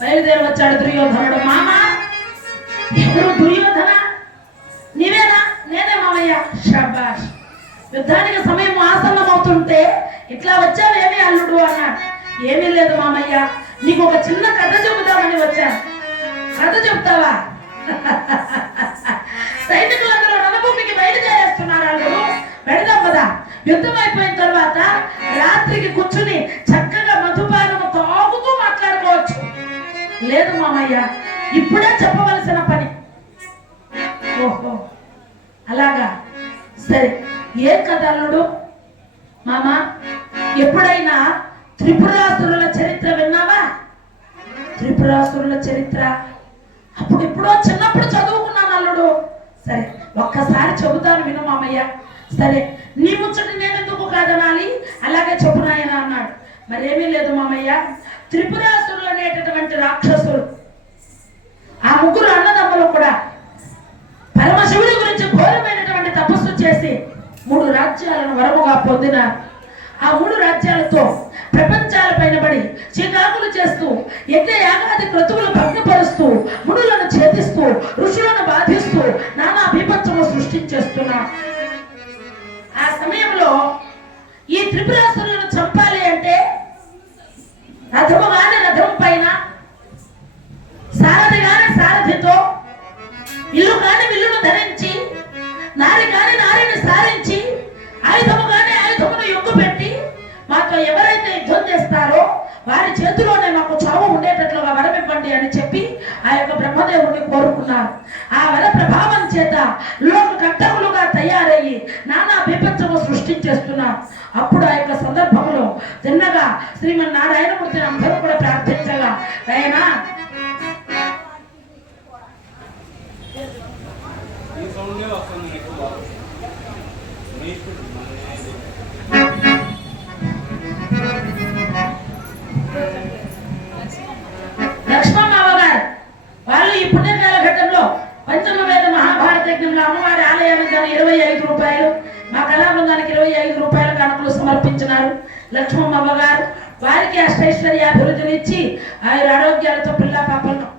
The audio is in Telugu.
బయలుదేరి వచ్చాడు దుర్యోధనుడు. మామ ఎవరు దుర్యోధన? నీవేనా? నేనే మామయ్య. షబాష్ యుద్ధానికి సమయం ఆసన్నం అవుతుంటే ఇట్లా వచ్చావేమి అల్లుడు అన్నాడు ఏమీ లేదు మామయ్య. నీకు ఒక చిన్న కథ చెబుతామని వచ్చాను. కథ చెప్తావా సైనికులందరూ రణభూమికి బయలుదేరేస్తున్నారు అల్లుడు. పెడదాం కదా యుద్ధం అయిపోయిన తర్వాత రాత్రికి కూర్చుని చక్కగా మధుపానము తాగుతూ మాట్లాడుకోవచ్చు. లేదు మామయ్య ఇప్పుడే చెప్పవలసిన త్రిపురాసురుల చరిత్ర. అప్పుడు ఎప్పుడో చిన్నప్పుడు చదువుకున్నాను అల్లుడు. సరే ఒక్కసారి చెబుతాను విను మామయ్య. సరే నీ ముచ్చట నేనెందుకు కాదనాలి? అలాగే చెప్పు నాయన అన్నాడు. మరేమీ లేదు మామయ్య. త్రిపురాసురులు అనేటటువంటి రాక్షసులు. ఆ ముగ్గురు అన్నదమ్ములు కూడా పరమశివుడి గురించి ఘోరమైనటువంటి తపస్సు చేసి మూడు రాజ్యాలను వరముగా పొందినారు. ఆ మూడు రాజ్యాలతో ప్రపంచాల పైన పడి చికాకులు చేస్తూ యజ్ఞ యాగాది క్రతువులు భంగపరుస్తూ మునులను ఛేదిస్తూ ఋషులను బాధిస్తూ నానా విపత్తులు సృష్టించేస్తున్నా. ఆ సమయంలో ఈ త్రిపురాసురులను చంపాలి అంటే రథము కాని రథం పైన సారథి కాని సారథితో ఇల్లు కాని విల్లును ధరించి నారి కాని నారిని సారించి ఆయుధము కాని ఆయుధమును యొక్కు పెట్టి మాతో ఎవరైతే యుద్ధం చేస్తారో వారి చేతిలోనే మాకు చావు ఉండేటట్లుగా వరమివ్వండి అని చెప్పి ఆ యొక్క బ్రహ్మదేవుడిని కోరుకున్నారు. ఆ వర ప్రభావం చేత లోక కట్టకులుగా తయారయ్యి నానా విపత్సము సృష్టించేస్తున్నారు. అప్పుడు ఆ యొక్క సందర్భంలో తిన్నగా శ్రీమన్నారాయణమూర్తిని అందరూ కూడా ప్రార్థించగా ఆయన పంచమ వేద మహాభారత యజ్ఞంలో అమ్మవారి ఆలయానికి గాను ఇరవై ఐదు రూపాయలు మా కళాబృందానికి ఇరవై ఐదు రూపాయల కానుకలు సమర్పించినారు. లక్ష్మమ్మ గారు వారికి అష్టైశ్వర్యాభివృద్ధినిచ్చి ఆయన ఆరోగ్యాలతో పిల్ల పాపలను